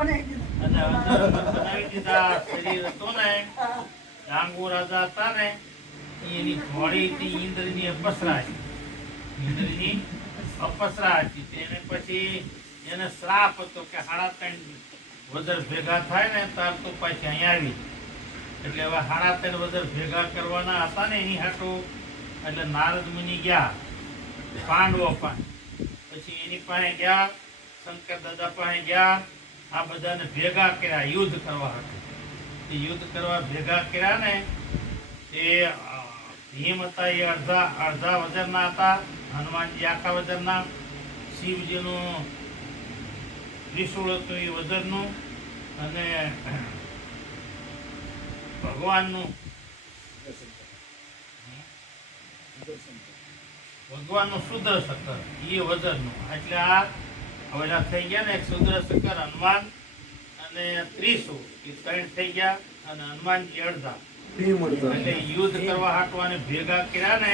બનાવી દીધા. શરીર હતું ને ડાંગુ રાજા હતા ને એની ઘોડી હતી ઇન્દ્રની અપસરા હતી. ઇન્દ્રની અપસરા હતી. તેને પછી એને શ્રાપ હતો કે 3.5 વજર ભેગા થાય ને તાર તો પાછી અહીંયા આવી. એટલે હવે 3.5 વજર ભેગા કરવાના હતા ને એની હાટું એટલે નારદ મુનિ ગયા પાંડવો પાસે. પછી એની પાસે ગયા, શંકર દાદા પાસે ગયા. આ બધાને ભેગા કર્યા યુદ્ધ કરવા હતું. એ યુદ્ધ કરવા ભેગા કર્યા ને એ ભીમ હતા એ અડધા વજરના હતા, હનુમાનજી આખા વજરના, શિવજીનું ત્રિશૂળ હતું એ વજરનું, અને ભગવાનનું સુદર્શકર એ વજરનું. એટલે આ હવેલા થઈ ગયા ને, એક સુદર્શકર, હનુમાન અને ત્રિશૂળ એ 3 થઈ ગયા, અને હનુમાનજી અડધા. એટલે યુદ્ધ કરવા હાટવાને ભેગા કર્યા ને